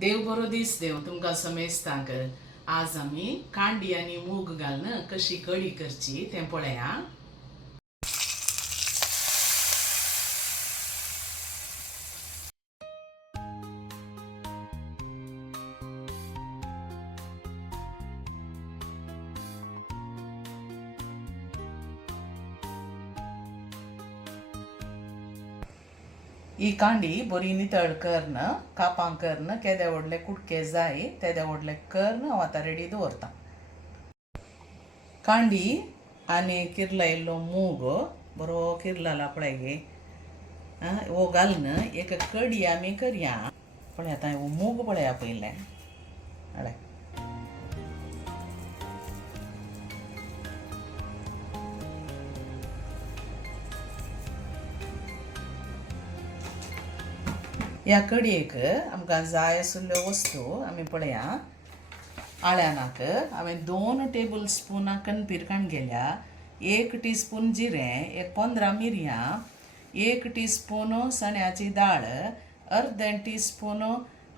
देव बरो दीस देव तुमकां समेस्तांक. आज आमी कांडी आनी मूग घालून कशी कडी करची तें पळया. ही कांडी बरी नितळ करून कापां करून केदे व्हडले कुडके जाय तेदे व्हडले करून हांव आतां रेडी दवरतां. कांडी आनी किरला इल्लो मूग बरो किरला पळय गे हो घालून एक कडी आमी करया. पळय आतां हो मूग पळया पयलें हळय. ह्या कडयेक आमकां जाय आशिल्ल्यो वस्तू आमी पळया. आळ्यानाक हांवें 2 टेबल स्पून कणपीर काण गेल्या, 1 टीस्पून जिरें, 15 मिरयां, 1 टीस्पून चण्याची दाळ, अर्दें टीस्पून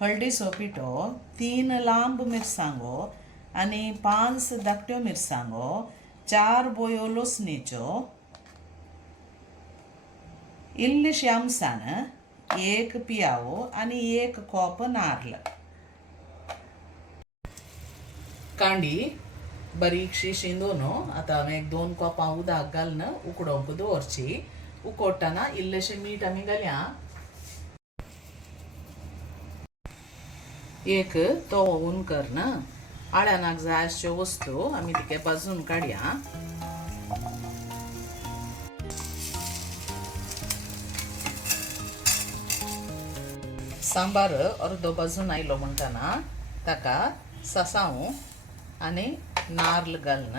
हळदीचो पिठो, 3 लांब मिरसांगो आनी 5 धाकट्यो मिरसांगो, 4 बोयो लसणीच्यो, इल्लीशी आमसाण, 1 पियावो आनी 1 कॉप नारळ. कांडी बारीकशी शिंदून आतां हांवें 2 कॉपां उदक घालून उकडोवंक दवरची. उकडटना इल्लेशें मीठ आमी घालया. एक तवो उन करून आळ्यानाक जाय अश्यो वस्तू आमी तिके भाजून काडया. सांबार अर्दो भाजून आयलो म्हणटना ताका सासांव आनी नारळ घालून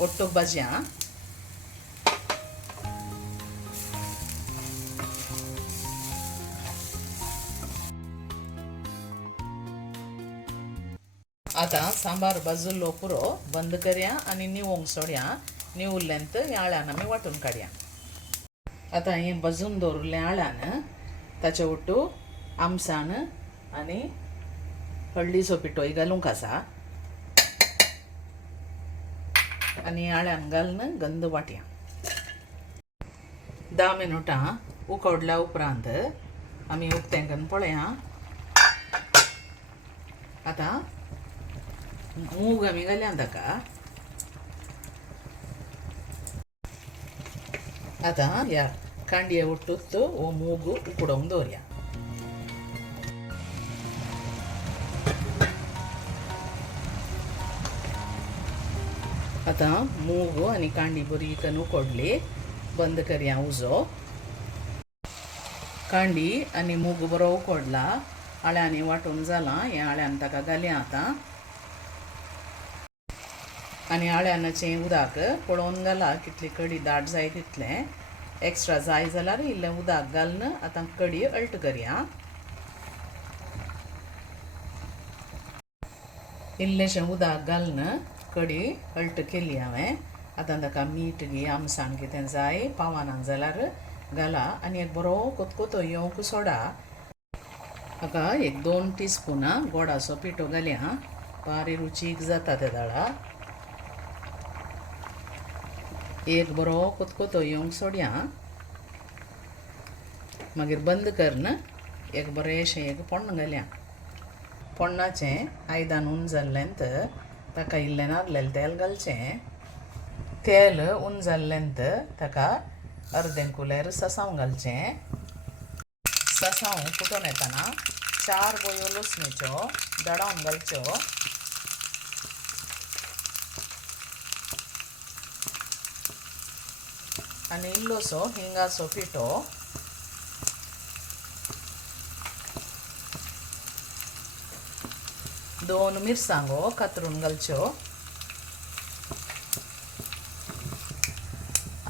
ओट्टो भाजया. आतां सांबार भाजूल्लो पुरो बंद करया आनी निवोंक सोडया. निवुल्ल्यांत ह्या आळ्यान आमी वांटून काडया. आतां हें भाजून दवरिल्लें आळ्यान ताचे ओट्टू आमसाण आनी हळदीचो पिठोय घालूंक आसा आनी आळ्यान घालून गंद वाटया. 10 मिनटां उकडल्या उपरांत आमी उक्तें करून पळया. आतां मूग आमी घालया ताका. आतां ह्या कांडये ओट्टूच हो मूग उकडोवंक दवरया. आतां मूग आनी कांडी बरी करून उकडली. बंद करया उजो. कांडी आनी मूग बरो उकडला. आळ्यांनी वांटून जालां. हें आळ्यान ताका घालया आतां आनी आळ्यानाचें उदक पळोवन घाला कितली कडी दाट जाय तितलें. एक्स्ट्रा जाय जाल्यार इल्लें उदक घालून आतां कडी अल्ट करया. इल्लेशें उदक घालून कडी अल्ट केली हांवें. आतां ताका मीठ घे आमसाण कितें जाय पावनाक जाल्यार घाला आनी एक बरो कोतकोतो येवंक सोडा. हाका 1-2 टीस्पूनां गोडाचो पिठो घालया. बारी रुचीक जाता त्या दाळा. एक बरो कोतकोतो येवंक सोडया. मागीर बंद करून एक बरेंशें एक पोण्ण घालया. पोण्णाचें आयदान उंच जाल्ल्यांत ताका इल्लें नाल्लेलें तेल घालचें. तेल उंच जाल्ल्यांत ताका अर्दें कुलेर सासांव घालचें. सासांव फुटोन येतना 4 बोयो लसणीच्यो दडावन घालच्यो. आनी इल्लोसो हिंगाचो पिठो. दोन मिरसांगो कातरून घालच्यो.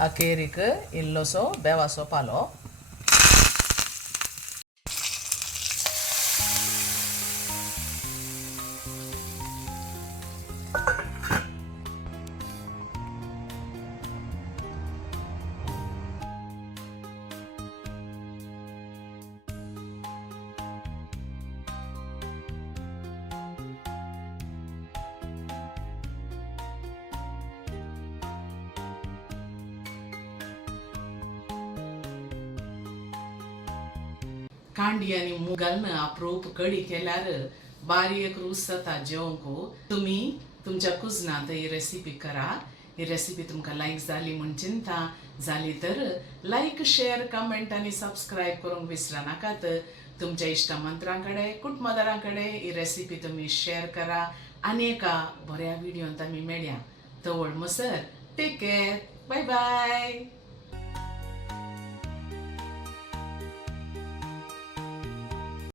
अखेरीक इल्लोसो बेवाचो पालो. कांडी आनी मूग घालून अप्रूप कडी केल्यार बारीक रूच जाता जेवंक. तुम्ही तुमच्या कुजनात ही रेसिपी करा. ही रेसिपी तुमकां लायक जाली म्हूण चिंता. जाली तर लायक, शेअर, कमेंट आनी सबस्क्रायब करूंक विसरा नाकात. तुमच्या इश्टमंत्रां कडेन, कुटुंबदारां कडेन ही रेसिपी तुम्ही शेअर करा. आनी एका बऱ्या व्हिडिओंत आमी मेळया. तवळ मसर, टेक केअर, बाय बाय.